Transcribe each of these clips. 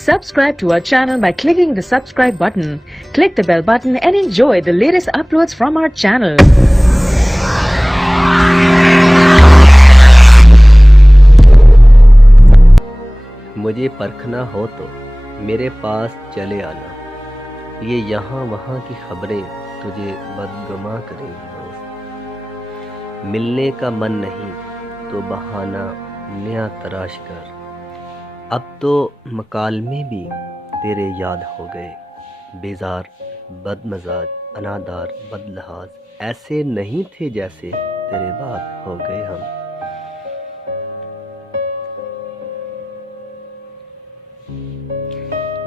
Subscribe to our channel by clicking the subscribe button. Click the bell button and enjoy the latest uploads from our channel. مجھے پرکھنا ہو تو میرے پاس چلے آنا، یہ یہاں وہاں کی خبریں تجھے بدگماں کریں گی دوست۔ ملنے کا من نہیں تو بہانہ نیا تراش کر، اب تو مکالمے بھی تیرے یاد ہو گئے۔ بیزار، بد مزاج، انادار، بد لحاظ ایسے نہیں تھے جیسے تیرے بعد ہو گئے ہم۔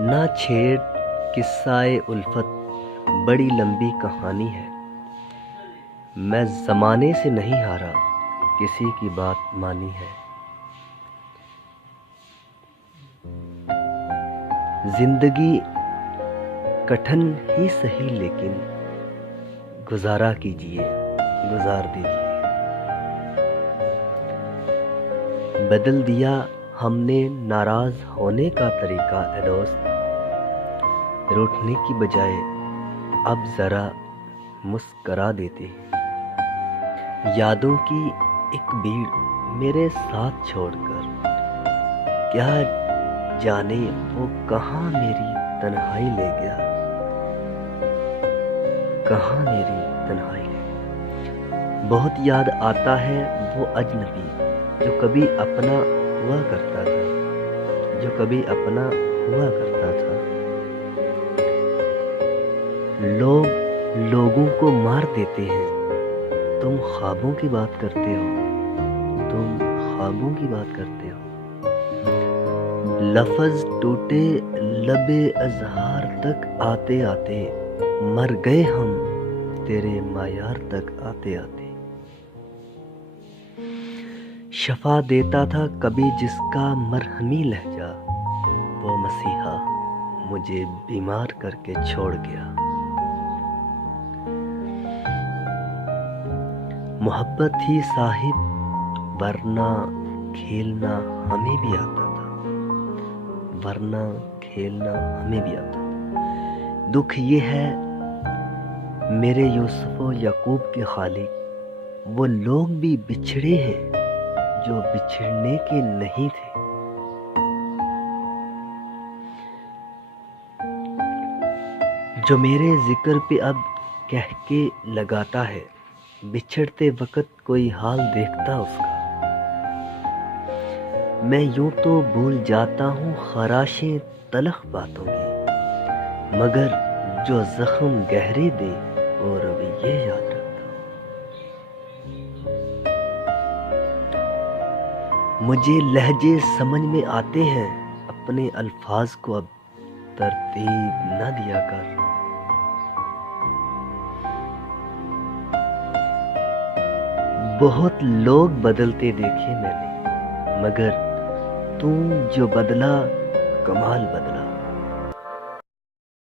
نہ چھیڑ قصہ الفت، بڑی لمبی کہانی ہے، میں زمانے سے نہیں ہارا، کسی کی بات مانی ہے۔ زندگی کٹھن ہی سہی لیکن گزارا کیجئے، گزار دیجئے۔ بدل دیا ہم نے ناراض ہونے کا طریقہ اے دوست، روٹھنے کی بجائے اب ذرا مسکرا دیتے ہیں۔ یادوں کی ایک بھیڑ میرے ساتھ چھوڑ کر، کیا جانے وہ کہاں میری تنہائی لے گیا، کہاں میری تنہائی لے گیا۔ بہت یاد آتا ہے وہ اجنبی جو کبھی اپنا ہوا کرتا تھا، جو کبھی اپنا ہوا کرتا تھا۔ لوگ لوگوں کو مار دیتے ہیں، تم خوابوں کی بات کرتے ہو، تم خوابوں کی بات کرتے ہو۔ لفظ ٹوٹے لبے اظہار تک آتے آتے، مر گئے ہم تیرے معیار تک آتے آتے۔ شفا دیتا تھا کبھی جس کا مرہمی لہجہ، وہ مسیحا مجھے بیمار کر کے چھوڑ گیا۔ محبت ہی صاحب، ورنہ کھیلنا ہمیں بھی آتا تھا، ورنہ کھیلنا ہمیں بھی آتا تھا۔ دکھ یہ ہے میرے یوسف و یعقوب کے خالق، وہ لوگ بھی بچھڑے ہیں جو بچھڑنے کے نہیں تھے۔ جو میرے ذکر پہ اب کہہ کے لگاتا ہے، بچھڑتے وقت کوئی حال دیکھتا اس کا۔ میں یوں تو بھول جاتا ہوں خراشیں تلخ باتوں کی، مگر جو زخم گہرے دے وہ رویے یاد رکھتا ہوں۔ مجھے لہجے سمجھ میں آتے ہیں، اپنے الفاظ کو اب ترتیب نہ دیا کر۔ بہت لوگ بدلتے دیکھے میں نے، مگر تو جو بدلا کمال بدلا۔